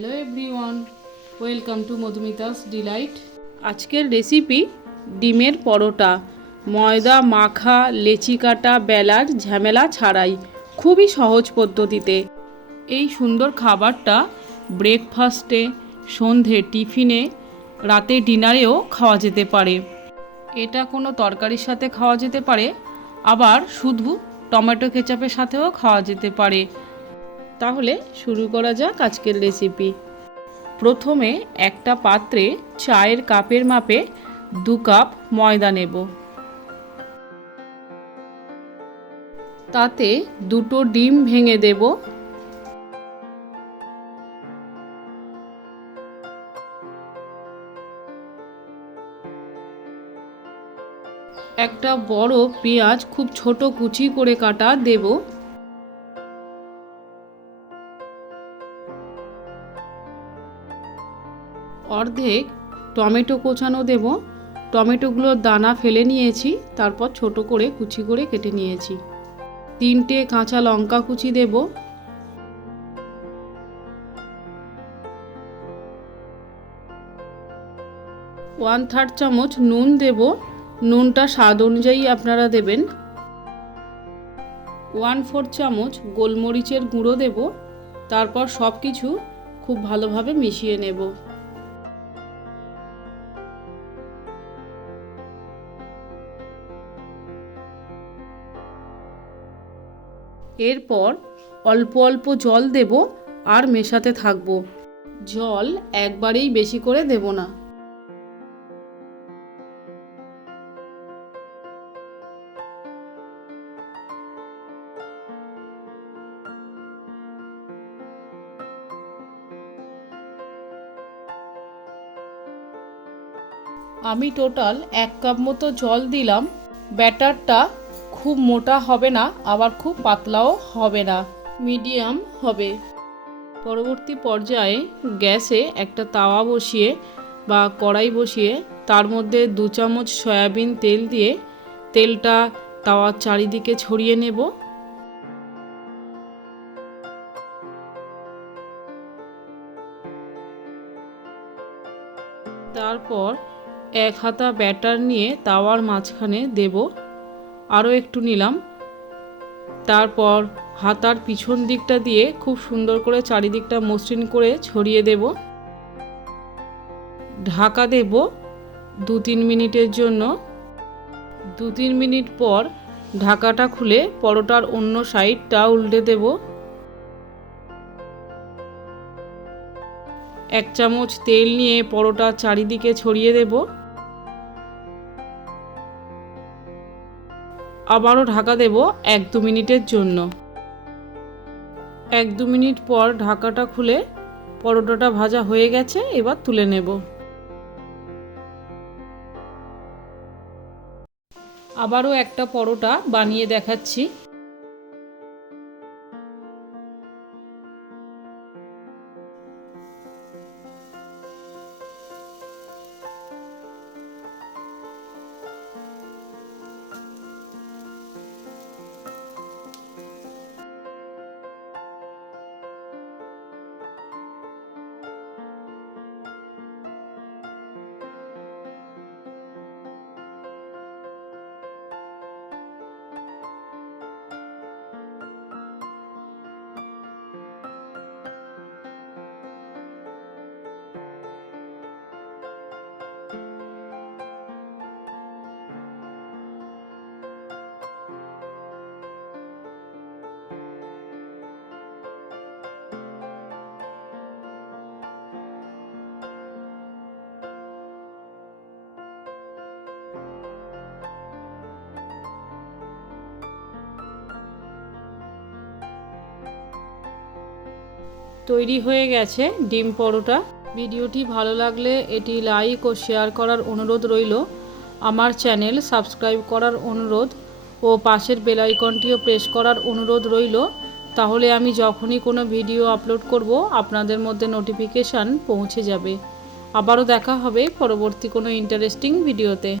Hello everyone, welcome to Madhumita's delight. আজকের recipe ডিমের পরোটা। ময়দা মাখা, লেচি কাটা, বেলার ঝামেলা ছাড়াই খুবই সহজ পদ্ধতিতে এই সুন্দর খাবারটা ব্রেকফাস্টে, সন্ধে টিফিনে, রাতে ডিনারেও খাওয়া যেতে পারে। এটা কোনো তরকারির সাথে খাওয়া যেতে পারে, আবার শুধু টমেটো কেচাপের সাথেও খাওয়া যেতে পারে। তাহলে শুরু করা যাক আজকের রেসিপি। প্রথমে একটা পাত্রে চায়ের কাপের মাপে 2 কাপ ময়দা নেব। তাতে 2টো ডিম ভেঙে দেব। একটা বড় পেঁয়াজ খুব ছোট কুচি করে কাটা দেব। অর্ধেক টমেটো কোচানো দেব। টমেটোগুলোর দানা ফেলে নিয়েছি, তারপর ছোট করে কুচি করে কেটে নিয়েছি। 3টে কাঁচা লঙ্কা কুচি দেব। 1/3 চামচ নুন দেব। নুনটা স্বাদ অনুযায়ী আপনারা দেবেন। 1/4 চামচ গোলমরিচের গুঁড়ো দেব। তারপর সব কিছু খুব ভালোভাবে মিশিয়ে নেব। এরপর অল্প অল্প জল দেব আর মেশাতে থাকব। জল একবারেই বেশি করে দেব না। আমি টোটাল 1 কাপ মতো জল দিলাম। ব্যাটারটা খুব মোটা হবে না, আবার খুব পাতলাও হবে না, মিডিয়াম হবে। পরবর্তী পর্যায়ে গ্যাসে একটা তাওয়া বসিয়ে বা কড়াই বসিয়ে তার মধ্যে 2 চামচ সয়াবিন তেল দিয়ে তেলটা তাওয়ার চারিদিকে ছড়িয়ে নেব। তারপর 1 হাতা ব্যাটার নিয়ে তাওয়ার মাঝখানে দেব। আরও একটু নিলাম। তারপর হাতার পিছন দিকটা দিয়ে খুব সুন্দর করে চারিদিকটা মসৃণ করে ছড়িয়ে দেব। ঢাকা দেব 2-3 মিনিটের জন্য। 2-3 মিনিট পর ঢাকাটা খুলে পরোটার অন্য সাইডটা উল্টে দেব। 1 চামচ তেল নিয়ে পরোটার চারিদিকে ছড়িয়ে দেব। আবারও ঢাকা দেব 1-2 মিনিটের জন্য। 1-2 মিনিট পর ঢাকাটা খুলে পরোটাটা ভাজা হয়ে গেছে, এবার তুলে নেব। আবারও একটা পরোটা বানিয়ে দেখাচ্ছি। তৈরি হয়ে গেছে ডিম পরোটা। ভিডিওটি ভালো লাগলে এটি লাইক ও শেয়ার করার অনুরোধ রইল। আমার চ্যানেল সাবস্ক্রাইব করার অনুরোধ ও পাশের বেল আইকনটিও প্রেস করার অনুরোধ রইল। তাহলে আমি যখনই কোনো ভিডিও আপলোড করব আপনাদের মধ্যে নোটিফিকেশান পৌঁছে যাবে। আবারও দেখা হবে পরবর্তী কোনো ইন্টারেস্টিং ভিডিওতে।